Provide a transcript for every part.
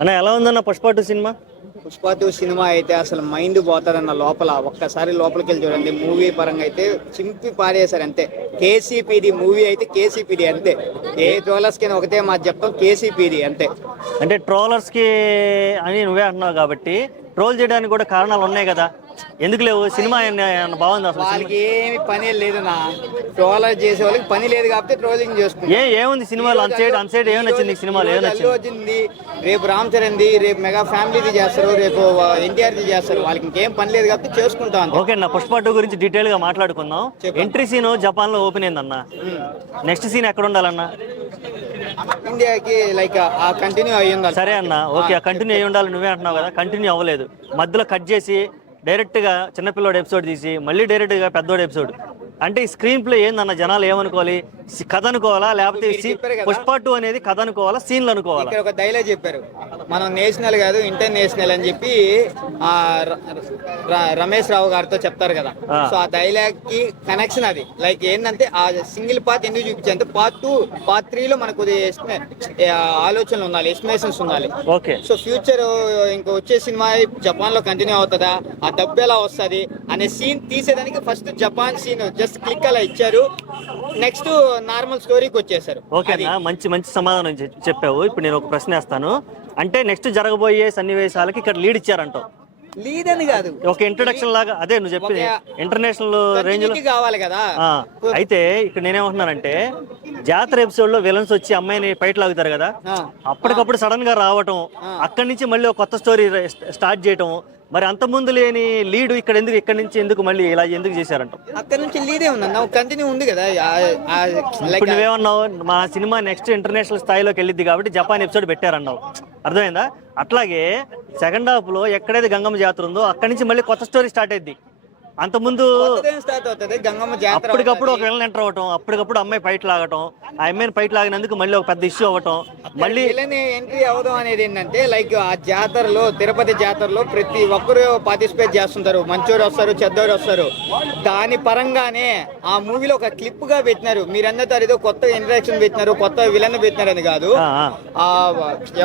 అన్న ఎలా ఉందన్న పుష్ప 2 సినిమా? పుష్ప 2 సినిమా అయితే అసలు మైండ్ పోతారన్న లోపల ఒక్కసారి లోపలికి వెళ్ళి చూడండి. మూవీ పరంగా అయితే చింపి పారేశారు అంతే. కేసీపీడి మూవీ అయితే కేసీపీడి అంతే. ఏ ట్రోలర్స్ కి ఒకటే మాట చెప్తాం, కేసీపీడి అంతే. అంటే ట్రోలర్స్ కి అని నువ్వే అంటున్నావు కాబట్టి ట్రోల్ చేయడానికి కూడా కారణాలు ఉన్నాయి కదా, ఎందుకు లేవు? సినిమా బాగుంది అసలు. వాళ్ళకి ఏమి పని లేదు నా, ట్రోలర్ చేసే వాళ్ళకి పని లేదు కాబట్టి ట్రోలింగ్ చేసుకుంటారు. ఏముంది సినిమాలో అన్సైడ్ ఏం నచ్చింది? సినిమాలో ఏం నచ్చింది? వచ్చింది రేపు రామ్ చరణ్ ది, రేపు మెగా ఫ్యామిలీది చేస్తారు, రేపు ఎన్టీఆర్ది చేస్తారు. వాళ్ళకి ఇంకేం పని లేదు కాబట్టి చేసుకుంటాం. ఓకే అన్న, పుష్ప 2 గురించి డీటెయిల్ గా మాట్లాడుకుందాం. ఎంట్రీ సీన్ జపాన్ లో ఓపెన్ అయిందన్న, నెక్స్ట్ సీన్ ఎక్కడ ఉండాలన్నా? ఇండియాకి లైక్ ఆ కంటిన్యూ అయ్యి ఉండాలి. సరే అన్న, ఓకే కంటిన్యూ అయ్యి ఉండాలి నువ్వే అంటున్నావు కదా, కంటిన్యూ అవ్వలేదు. మధ్యలో కట్ చేసి డైరెక్ట్ గా చిన్నపిల్లోడు ఎపిసోడ్ తీసి మళ్ళీ డైరెక్ట్ గా పెద్దోడు ఎపిసోడ్ అంటే ఈ స్క్రీన్ ప్లే ఏందన్న? జనాలు ఏమనుకోవాలి? కథ అనుకోవాలా, లేకపోతే పుష్ప 2 అనేది కథ అనుకోవాలా, సీన్లు అనుకోవాలా? ఇక్కడ ఒక డైలాగ్ చెప్పారు, మనం నేషనల్ కాదు ఇంటర్నేషనల్ అని చెప్పి ఆ రమేష్ రావు గారితో చెప్తారు కదా. సో ఆ డైలాగ్ కి కనెక్షన్ అది. లైక్ ఏంటంటే ఆ సింగిల్ పార్ట్ ఎందుకు చూపించారంటే పార్ట్ 2 పార్ట్ 3 లో మనకు ఆలోచనలు ఉండాలి, ఎస్టిమేషన్స్ ఉండాలి. ఓకే, సో ఫ్యూచర్ ఇంకా వచ్చే సినిమా జపాన్ లో కంటిన్యూ అవుతుందా, ఆ డబ్బు ఎలా వస్తుంది అనే సీన్ తీసేదానికి first Japan scene just click అలా ఇచ్చారు. నెక్స్ట్ నార్మల్ స్టోరీకి వచ్చేసారు. ఓకే అన్న, మంచి సమాధానం చెప్పావు. ఇప్పుడు నేను ఒక ప్రశ్న వేస్తాను. అంటే నెక్స్ట్ జరగబోయే సన్నివేశాలకి ఇక్కడ లీడ్ ఇచ్చారంటావు? లీడ్ అని కాదు, ఒక ఇంట్రొడక్షన్ లాగా. అదే నువ్వు చెప్పింది ఇంటర్నేషనల్ రేంజ్ లో కావాలి కదా. అయితే ఇక్కడ నేనేమంటున్నానంటే జాతర ఎపిసోడ్ లో విలన్స్ వచ్చి అమ్మాయిని ఫైట్ లాగుతారు కదా, అప్పటికప్పుడు సడన్ గా రావటం, అక్కడి నుంచి మళ్ళీ ఒక కొత్త స్టోరీ స్టార్ట్ చేయటం, మరి అంత ముందు లేని లీడ్ ఇక్కడ నుంచి ఎందుకు మళ్ళీ ఇలా ఎందుకు చేశారంట? అక్కడ నుంచి లీడే ఉందన్న, కంటిన్యూ ఉంది కదా. ఇప్పుడు నువ్వేమన్నావు, మా సినిమా నెక్స్ట్ ఇంటర్నేషనల్ స్థాయిలోకి వెళ్ళిద్ది కాబట్టి జపాన్ ఎపిసోడ్ పెట్టారన్నావు, అర్థమైందా? అట్లాగే సెకండ్ హాఫ్ లో ఎక్కడైతే గంగమ్మ జాతర ఉందో అక్కడి నుంచి మళ్ళీ కొత్త స్టోరీ స్టార్ట్ అయింది. అంతకుముందు అప్పటికప్పుడు ఒక విలన్ ఎంటర్ అవటం, అప్పటికప్పుడు అమ్మాయి ఫైట్ లాగటం, ఆ అమ్మాయిని ఫైట్ లాగినందుకు మళ్ళీ ఒక పెద్ద ఇష్యూ అవ్వటం, మళ్ళీ ఎంట్రీ అవడం అనేది ఏంటంటే లైక్ ఆ జాతరలో, తిరుపతి జాతరలో ప్రతి ఒక్కరు పార్టిసిపేట్ చేస్తుంటారు. మంచోరు వస్తారు, చెడ్డోరు వస్తారు. దాని పరంగానే ఆ మూవీలో ఒక క్లిప్ గా పెట్టినారు. మీరు అన్నట్టు ఏదో కొత్త ఇంట్రాక్షన్ పెట్టినారు, కొత్త విలన్ పెట్టినారు అని కాదు. ఆ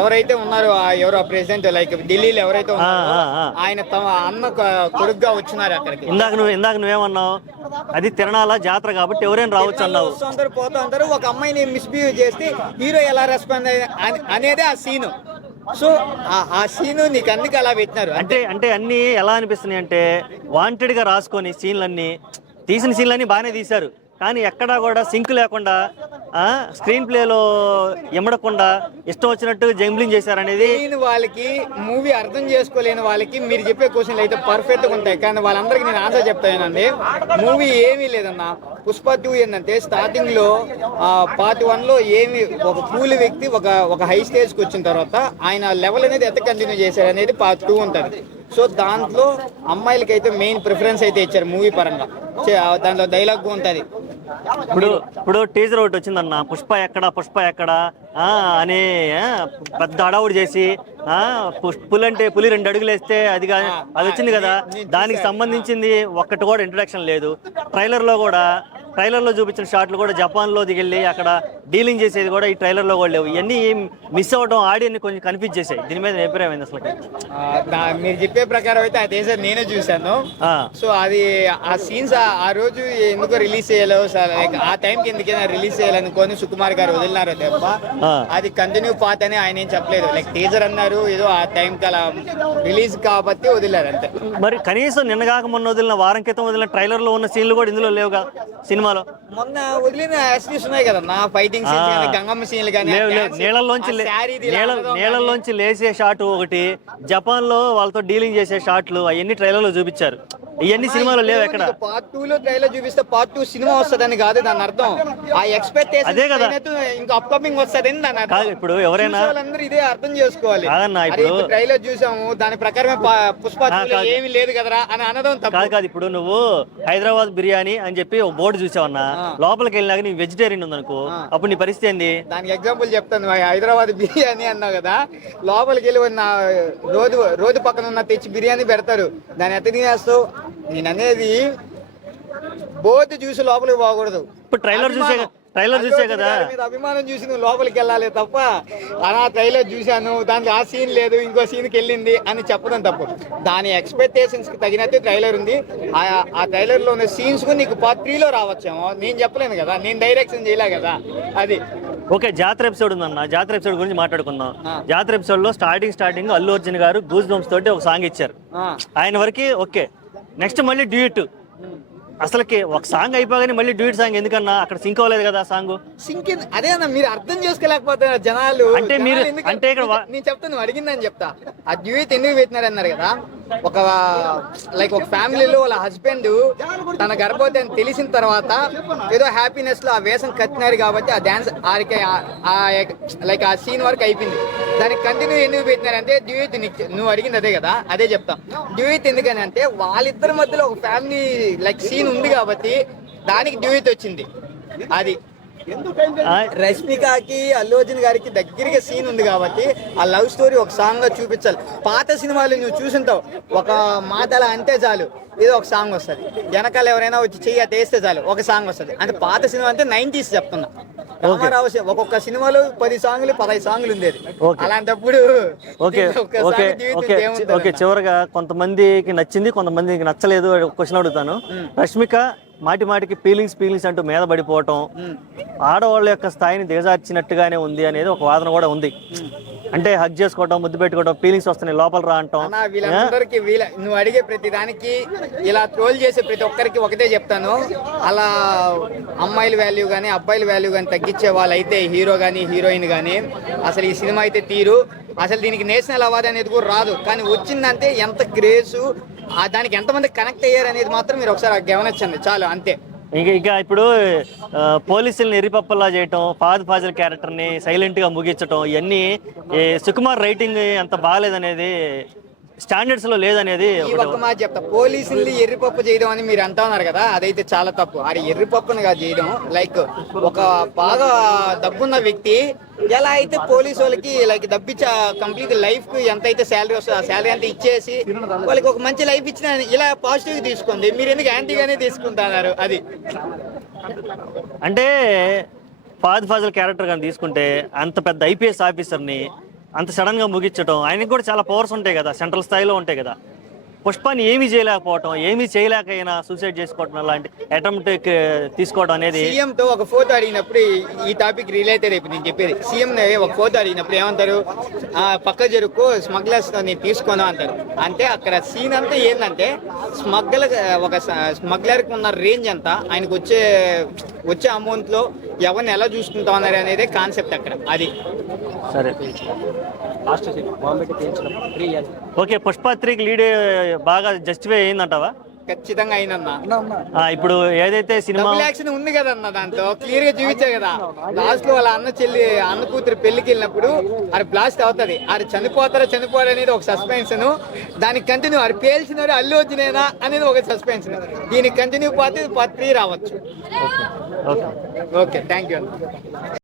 ఎవరైతే ఉన్నారో ఎవరో ప్రెసిడెంట్ లైక్ ఢిల్లీలో ఎవరైతే ఉన్నారో ఆయన తమ అన్న కొడుకుగా వచ్చినారు అక్కడికి. ఇందాక నువ్వేమన్నావు, అది తిరణాల జాతర కాబట్టి ఎవరైనా రావచ్చు అన్నావు. అందరూ పోతూ ఉంటారు, ఒక అమ్మాయిని మిస్బిహేవ్ చేస్తే హీరో ఎలా రెస్పాండ్ అనేది ఆ సీను. సో ఆ సీను నీకు అందుకు అలా పెట్టినారు. అంటే అన్ని ఎలా అనిపిస్తున్నాయి అంటే వాంటెడ్ గా రాసుకొని సీన్లన్నీ, తీసిన సీన్లన్నీ బాగానే తీశారు, కానీ ఎక్కడా కూడా సింక్ లేకుండా స్క్రీన్ ప్లేలో ఎమ్మడకుండా ఇష్టం వచ్చినట్టు జంబ్లింగ్ చేశారనేది. వాళ్ళకి మూవీ అర్థం చేసుకోలేని వాళ్ళకి మీరు చెప్పే క్వశ్చన్లు అయితే పర్ఫెక్ట్గా ఉంటాయి, కానీ వాళ్ళందరికీ నేను ఆన్సర్ చెప్తానండి. మూవీ ఏమీ లేదన్న. పుష్ప 2 ఏంటంటే స్టార్టింగ్ లో పార్ట్ 1 లో ఏమి ఒక కూలి వ్యక్తి ఒక హై స్టేజ్కి వచ్చిన తర్వాత ఆయన లెవెల్ అనేది ఎంత కంటిన్యూ చేశారు అనేది పార్ట్ 2 ఉంటుంది. సో దాంట్లో అమ్మాయిలకి అయితే మెయిన్ ప్రిఫరెన్స్ అయితే ఇచ్చారు మూవీ పరంగా. దాంట్లో డైలాగ్ ఉంటుంది. ఇప్పుడు టీజర్ ఒకటి వచ్చిందన్న, పుష్ప ఎక్కడ అని పెద్ద అడవుడు చేసి పులి 2 అడుగులు వేస్తే అది వచ్చింది కదా, దానికి సంబంధించింది ఒక్కటి కూడా ఇంట్రడక్షన్ లేదు. ట్రైలర్ లో చూపించిన షాట్లు కూడా జపాన్ లో దిగెళ్ళి అక్కడ డీలింగ్ చేసేది కూడా ఈ ట్రైలర్ లో కూడా లేవు. ఇవన్నీ మిస్ అవ్వడం ఆడియన్ని కొంచెం కన్ఫ్యూజ్ చేసాయి. దీని మీద అభిప్రాయం ఏంది అసలు? మీరు చెప్పే ప్రకారం అయితే ఆ టీజర్ నేనే చూశాను. సో అది ఆ సీన్స్ ఆ రోజు ఎందుకో రిలీజ్ చేయాలో ఆ టైంకి ఎందుకైనా రిలీజ్ చేయాలనుకొని సుకుమార్ గారు వదిలినారు తప్ప అది కంటిన్యూ పార్ట్ అని ఆయన ఏం చెప్పలేదు. లైక్ టీజర్ అన్నారు, ఏదో ఆ టైంకి అలా రిలీజ్ కాబట్టి వదిలారు అంతే. మరి కనీసం నిన్నగాక మొన్న వదిలిన, వారం క్రితం వదిలిన ట్రైలర్ లో ఉన్న సీన్లు కూడా ఇందులో లేవుగా సినిమాలో. మొన్న వదిలిన సీన్స్ ఉన్నాయి కదా నా, ఫైటింగ్ సీన్స్ కానీ, గంగమ్మ సీన్లు కానీ, నీళ్ళల్లోంచి లేసే షాట్ ఒకటి, జపాన్ లో వాళ్ళతో డీలింగ్ చేసే షాట్లు, అవన్నీ ట్రైలర్ లో చూపించారు. ఇవన్నీ సినిమాలో లేవు ఎక్కడ. పార్ట్ 2 లో ట్రైలర్ చూపిస్తే పార్ట్ 2 సినిమా వస్తుందని కాదు దాని అర్థం. ఆ ఎక్స్పెక్టేషన్ అదే కదా, ఇంకా అప్కమింగ్ వస్తుందని దాని అర్థం. ఇప్పుడు ఎవరైనా అందరూ ఇదే అర్థం చేసుకోవాలి. ఇప్పుడు ట్రైలర్ చూసాము, దాని ప్రకారమే పుష్ప 2 ఏమీ లేదు కదరా అని అనడం తప్పు కాదు. ఇప్పుడు నువ్వు హైదరాబాద్ బిర్యానీ అని చెప్పి ఒక బోర్డు చూసావన్నా, లోపలికి వెళ్ళినాక నీ వెజిటేరియన్ ఉందనుకో, అప్పుడు నీ పరిస్థితి ఏంది? దానికి ఎగ్జాంపుల్ చెప్తాను. హైదరాబాద్ బిర్యానీ అన్నావు కదా, లోపలికి వెళ్ళి రోడ్డు పక్కన ఉన్న తెచ్చి బిర్యానీ పెడతారు, దాన్ని ఎత్త తినేస్తావు. నేను అనేది బోర్డు చూసి లోపలికి పోకూడదు. ఇప్పుడు ట్రైలర్ చూసే కదా. మీద అభిమానం చూసి నువ్వు లోపలికి వెళ్ళాలి తప్ప అలా ట్రైలర్ చూశాను దానికి ఆ సీన్ లేదు ఇంకో సీన్కి వెళ్ళింది అని చెప్పడం తప్పు. దాని ఎక్స్పెక్టేషన్స్ కి తగినట్టు ట్రైలర్ ఉంది. ఆ ట్రైలర్ లో ఉన్న సీన్స్ కూడా నీకు పార్ట్ 3 లో రావచ్చేమో, నేను చెప్పలేను కదా, నేను డైరెక్షన్ చేయలే కదా. అది ఓకే, జాతర ఎపిసోడ్ ఉందన్న, జాతర ఎపిసోడ్ గురించి మాట్లాడుకుందాం. జాతర ఎపిసోడ్ లో స్టార్టింగ్ అల్లు అర్జున్ గారు గూస్ బంప్స్ తోటి ఒక సాంగ్ ఇచ్చారు. ఆయన వరకు ఓకే, నెక్స్ట్ మళ్ళీ డ్యూయట్. అసలుకి ఒక సాంగ్ అయిపోగానే మళ్ళీ డ్యూయట్ సాంగ్ ఎందుకన్నా? అక్కడ సింక్ అవ్వలేదు కదా సాంగ్. సింక్ అదే అన్న, మీరు అర్థం చేసుకోలేకపోతున్నారు జనాలు. అంటే మీరు అంటే ఇక్కడ నేను చెప్తా, నువ్వు అడిగిందని చెప్తా. ఆ డ్యూయట్ ఎందుకు పెట్టినారు అన్నారు కదా, ఒక ఒక ఫ్యామిలీలో వాళ్ళ హస్బెండ్ తన గర్భవతి అని తెలిసిన తర్వాత ఏదో హ్యాపీనెస్ లో ఆ వేషం కట్టినారు కాబట్టి ఆ డాన్స్ ఆ సీన్ వరకు అయిపోయింది. దానికి కంటిన్యూ ఎందుకు పెట్టినారంటే డ్యూయట్, నువ్వు అడిగింది అదే కదా, అదే చెప్తా. డ్యూయట్ ఎందుకని అంటే వాళ్ళిద్దరి మధ్యలో ఒక ఫ్యామిలీ సీన్ ఉంది కాబట్టి దానికి డ్యూయట్ వచ్చింది. అది రష్మికకి అల్లు అర్జున్ గారికి దగ్గరగా సీన్ ఉంది కాబట్టి ఆ లవ్ స్టోరీ ఒక సాంగ్ గా చూపించాలి. పాత సినిమాలు నువ్వు చూసింటావు, ఒక మాటల అంతే చాలు ఏదో ఒక సాంగ్ వస్తుంది, వెనకాల ఎవరైనా వచ్చి చెయ్యి వేస్తే చాలు ఒక సాంగ్ వస్తుంది. అంటే పాత సినిమా అంటే 90s చెప్తున్నా. రామారావు ఒక్కొక్క సినిమాలో 10 సాంగ్లు 15 సాంగ్లు ఉండేది. అలాంటప్పుడు ఓకే, చివరిగా కొంతమందికి నచ్చింది కొంతమందికి నచ్చలేదు. క్వశ్చన్ అడుగుతాను. రష్మిక మాటికి ఫీలింగ్స్ అంటూ మీద పడిపోవటం ఆడవాళ్ళ యొక్క స్థాయిని దిగజార్చినట్టుగానే ఉంది అనేది ఒక వాదన కూడా ఉంది. అంటే హగ్ చేసుకోవడం, ముద్దు పెట్టుకోవడం, ఫీలింగ్స్ వస్తున్నాయి లోపల రా అంటాం. వీళ్ళందరికీ నువ్వు అడిగే ప్రతి దానికి ఇలా ట్రోల్ చేసే ప్రతి ఒక్కరికి ఒకటే చెప్తాను, అలా అమ్మాయిల వాల్యూ కానీ అబ్బాయిల వాల్యూ కానీ తగ్గించే వాళ్ళు అయితే హీరో కానీ హీరోయిన్ కానీ అసలు ఈ సినిమా అయితే తీరు. అసలు దీనికి నేషనల్ అవార్డు అనేది కూడా రాదు. కానీ వచ్చిందంటే ఎంత గ్రేసు, దానికి ఎంతమంది కనెక్ట్ అయ్యారు అనేది మాత్రం మీరు ఒకసారి గమనించండి చాలు, అంతే. ఇక ఇప్పుడు పోలీసుల్ని ఎరిపప్పలా చేయటం, ఫాజిల్ క్యారెక్టర్ని సైలెంట్గా ముగించటం, ఇవన్నీ సుకుమార్ రైటింగ్ అంత బాగాలేదనేది, స్టాండర్డ్స్ లో లేదనేది ఒక మాట చెప్తా. పోలీసుల్ని ఎర్రిపప్పు చేయడం అని మీరు అంటా ఉన్నారు కదా, అదైతే చాలా తప్పు. అది ఎర్రిపప్పుని కాదు చేయడం. ఒక బాగా డబ్బున్న వ్యక్తి ఎలా అయితే పోలీసు వాళ్ళకి డబ్బిచ్చా కంప్లీట్ లైఫ్ కి ఎంత అయితే శాలరీ వస్తుందో ఆ శాలరీ అంతా ఇచ్చేసి వాళ్ళకి ఒక మంచి లైఫ్ ఇచ్చిన ఇలా పాజిటివ్ తీసుకోండి. మీరు ఎందుకు యాంటీగానే తీసుకుంటున్నారు? అది అంటే ఫాజిల్ క్యారెక్టర్ కానీ తీసుకుంటే అంత పెద్ద ఐపీఎస్ ఆఫీసర్ని అంత సడన్ గా ముగించడం, ఆయనకి కూడా చాలా పవర్స్ ఉంటాయి కదా, సెంట్రల్ స్థాయిలో ఉంటాయి కదా. పుష్పాన్ని ఏమీ చేయలేకపోవటం, ఏమీ చేయలేకైనా సూసైడ్ చేసుకోవటం లాంటి అటెంప్ట్ తీసుకోవడం అనేది. సీఎం తో ఒక ఫోటో అడిగినప్పుడు ఈ టాపిక్ రిలేటెడ్ అయిపోయింది నేను చెప్పేది. సీఎం ఒక ఫోటో అడిగినప్పుడు ఏమంటారు, పక్క జరుకు స్మగ్లర్స్ నేను తీసుకోను అంటారు. అంటే అక్కడ సీన్ అంతా ఏంటంటే ఒక స్మగ్లర్కి ఉన్న రేంజ్ అంతా ఆయనకు వచ్చే అమౌంట్ లో ఎవరిని ఎలా చూసుకుంటా ఉన్నారు అనేది కాన్సెప్ట్ అక్కడ. అది సరే. ఓకే, పుష్ప 3కి లీడ్ బాగా జస్టిఫై అయిందంటావా? ఖచ్చితంగా అయినన్నా. ఇప్పుడు ఏదైతే సినిమా యాక్షన్ ఉంది కదన్న, దాంట్లో క్లియర్ గా చూపించే కదా. లాస్ట్ లో వాళ్ళ అన్న కూతురు పెళ్లికి వెళ్ళినప్పుడు అది బ్లాస్ట్ అవుతుంది, అది చనిపోతారు అనేది ఒక సస్పెన్షన్. దానికి కంటిన్యూ అది పేల్చినారు అల్లు అర్జునేనా అనేది ఒక సస్పెన్షన్. దీనికి కంటిన్యూ పోతే పార్ట్ 3 రావచ్చు. Okay, thank you.